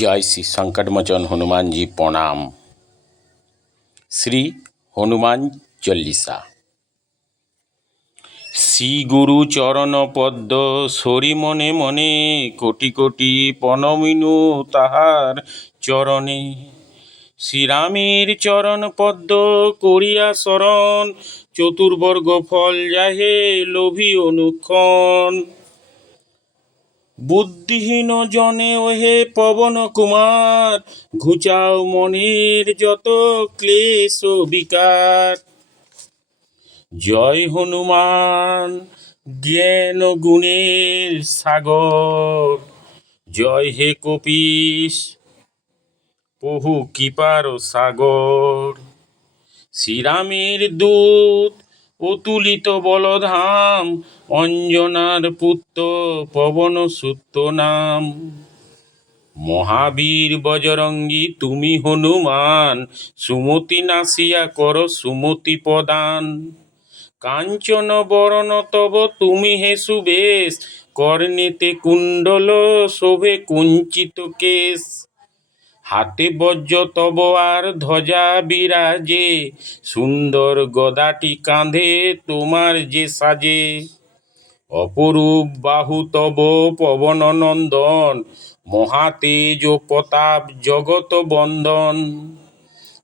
জয় শ্রী সংকটমোচন হনুমানজি প্রণাম। শ্রী হনুমান চল্লিশা। শ্রী গুরু চরণ পদ্ম সরি মনে মনে কোটি কোটি পনমিনু তাহার চরণে। শ্রীরামের চরণ পদ্ম করিয়া শরণ, চতুর্বর্গ ফল যাহে লোভী অনুক্ষণ। বুদ্ধিহীন জনে ওহে পবন কুমার, ঘুচাও মনের যত ক্লেশ বিকার। জয় হনুমান, জ্ঞান গুণের সাগর। জয় হে কপিস বহু কৃপার সাগর। শ্রীরামের দূত অতুলিত বলধাম, অঞ্জনার পুত্র পবন সুত্ত নাম। মহাবীর বজরঙ্গী, তুমি হনুমান, সুমতি নাসিয়া কর সুমতি প্রদান। কাঞ্চন বরণ তব তুমি হে সুবেশ, কর্ণেতে কুণ্ডল শোভে কুঞ্চিত কেশ। হাতে বজ্র তব আর ধ্বজা বিরাজে, সুন্দর গদাটি কাঁধে তোমার যে সাজে। অপরূপ বাহু তব পবন নন্দন, মহাতেজ প্রতাপ জগত বন্দন।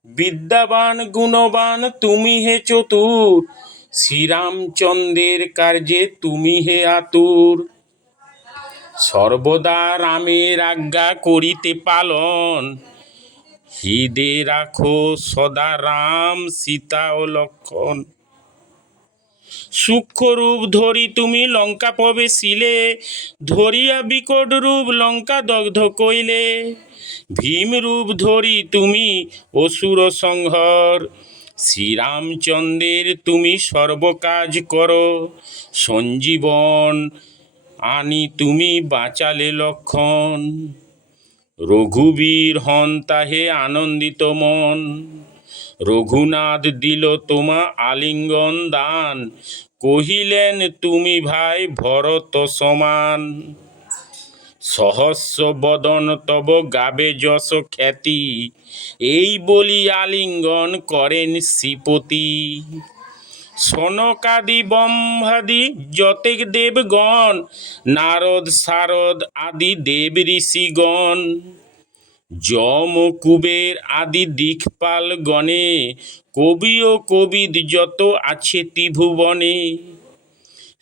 বিদ্যাবান, গুণবান, তুমি হে চতুর, শ্রীরামচন্দ্রের কার্যে তুমি হে আতুর। সর্বদা রামের আজ্ঞা করিতে পালন। হৃদে রাখো সদা রাম সীতা ও লক্ষণ। সূক্ষ্ম রূপ ধরি তুমি লঙ্কা প্রবেশিলে, ধরিয়া বিকট রূপ লঙ্কা দগ্ধ কইলে। ভীম রূপ ধরি তুমি অসুর সংহর, শ্রীরামচন্দ্রের তুমি সর্বকাজ করো। সঞ্জীবন আনি তুমি বাঁচালে লক্ষণ। রঘুবীর হন তাহে আনন্দিত মন। রঘুনাথ দিল তোমা আলিঙ্গন দান। কহিলেন, তুমি ভাই ভরত সমান। সহস্র বদন তব গাবে যশ খ্যাতি। এই বলি আলিঙ্গন করেন শ্রীপতি। সনকাদি ব্রহ্মাদি যতেক দেবগণ, নারদ শারদ আদি দেব ঋষিগণ। যম কুবের আদি দিকপাল গণে, কবি ও কবিদ যত আছে ত্রিভুবনে।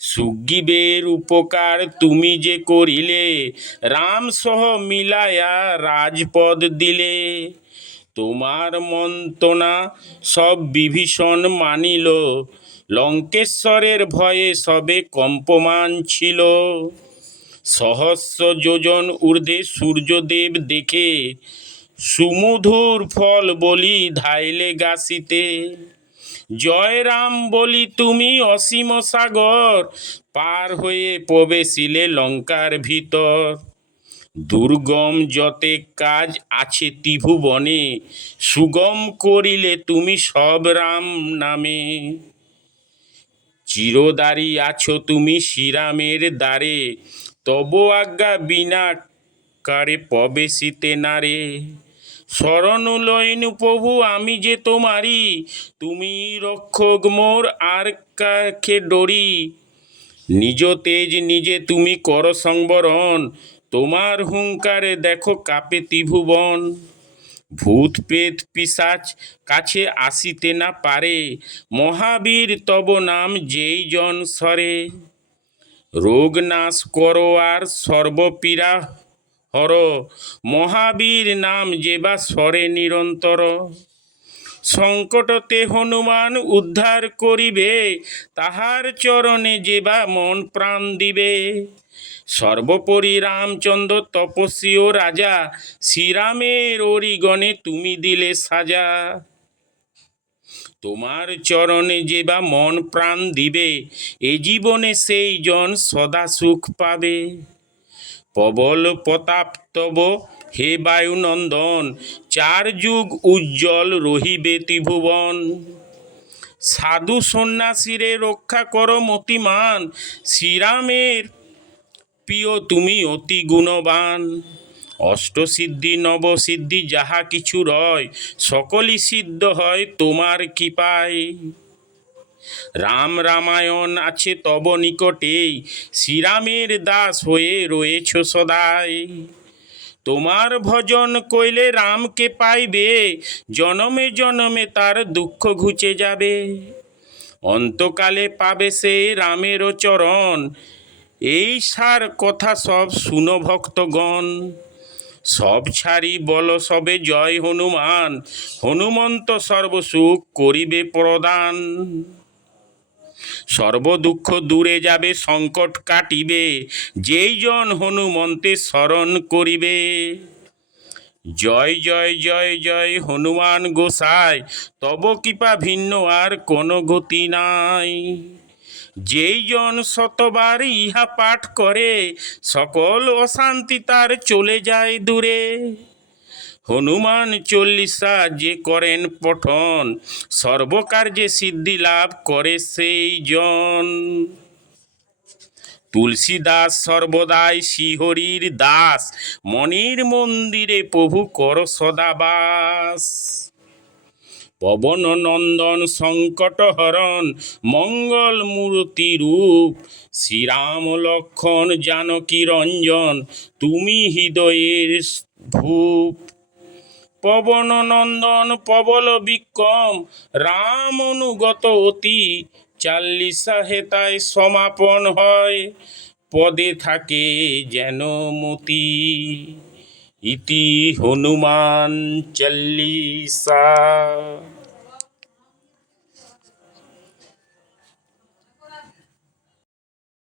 সুগ্রীবের উপকার তুমি যে করিলে, রাম সহ মিলায়া রাজপদ দিলে। তোমার মন্ত্রণা সব বিভীষণ মানিল লঙ্কেশ্বরের ভয়ে সবে কম্পমান ছিল। সহস্র যোজন ঊর্ধ্বে সূর্যদেব দেখে সুমধুর ফল বলি ধাইলে গাছিতে। জয় রাম বলি, তুমি অসীম সাগর পার হয়ে প্রবেশিলে লঙ্কার ভিতর। দুর্গম যতে কাজ আছে ত্রিভুবনে, সুগম করিলে তুমি সব রাম নামে। চিরদারি আছো তুমি শ্রীরামের দ্বারে, তব আজ্ঞা বিনা কারে প্রবেশিতে নারে শরণ লইনু প্রভু, আমি যে তোমারি তুমি রক্ষক মোর আর কাকে ডরি? নিজ তেজ নিজে তুমি কর সংবরণ, তোমার হুঙ্কারে দেখো কাপে ত্রিভুবন। ভূত পেত পিসাচ কাছে আসিতে না পারে। মহাবীর তব নাম যেই জন সরে। রোগ নাশ করো আর সর্বপীড়া হর। মহাবীর নাম যেবা সরে নিরন্তর। সংকটতে হনুমান উদ্ধার করিবে, তাহার চরণে যেবা মন প্রাণ দিবে। সর্বোপরি রামচন্দ্র তপস্বী ও রাজা, শ্রীরামের অরিগণে তুমি দিলে সাজা। তোমার চরণে যে বা মন প্রাণ দিবে, এ জীবনে সেই জন সদা সুখ পাবে। প্রবল প্রতাপ তব হে বায়ুনন্দন, চার যুগ উজ্জ্বল রহিবে ত্রিভুবন। সাধু সন্ন্যাসীরে রক্ষা করো মতিমান, শ্রীরামের প্রিয় তুমি অতি গুণবান। অষ্টসিদ্ধি, নবসিদ্ধি যাহা কিছু রয়, সকলই সিদ্ধ হয় তোমার কৃপায়। রাম রামায়ণ আছে তব নিকটেই শ্রীরামের দাস হয়ে রয়েছ সদাই তোমার ভজন কইলে রামকে পাইবে, জনমে জনমে তার দুঃখ ঘুচে যাবে। অন্তকালে পাবে সে রামেরও চরণ এই সার কথা সব শুনো ভক্তগণ। সব ছাড়ি বল সবে জয় হনুমান, হনুমন্ত সর্বসুখ করিবে প্রদান। সর্বদুঃখ দূরে যাবে, সংকট কাটিবে, যেই জন হনুমন্তে স্মরণ করিবে। জয় জয় জয় জয় হনুমান গোসাই, তব কৃপা ভিন্ন আর কোনো গতি নাই। যেই জন শতবার ইহা পাঠ করে, সকল অশান্তি তার চলে যায় দূরে। হনুমান চল্লিশা যে করেন পঠন, সর্বকার্যে সিদ্ধি লাভ করে সেই জন। তুলসীদাস সর্বদাই শ্রীহরির দাস, মনির মন্দিরে প্রভু কর সদাবাস। পবন নন্দন সংকট হরণ মঙ্গল মূর্তি রূপ শ্রীরাম লক্ষণ জানকী রঞ্জন, তুমি হৃদয়ের ভূপ পবন নন্দন পবল বিক্রম, রাম অনুগত অতি, চাল্লিশা হেতায় সমাপন হয়। পদে থাকে যেন মতি। ইতি হনুমান চল্লিশা।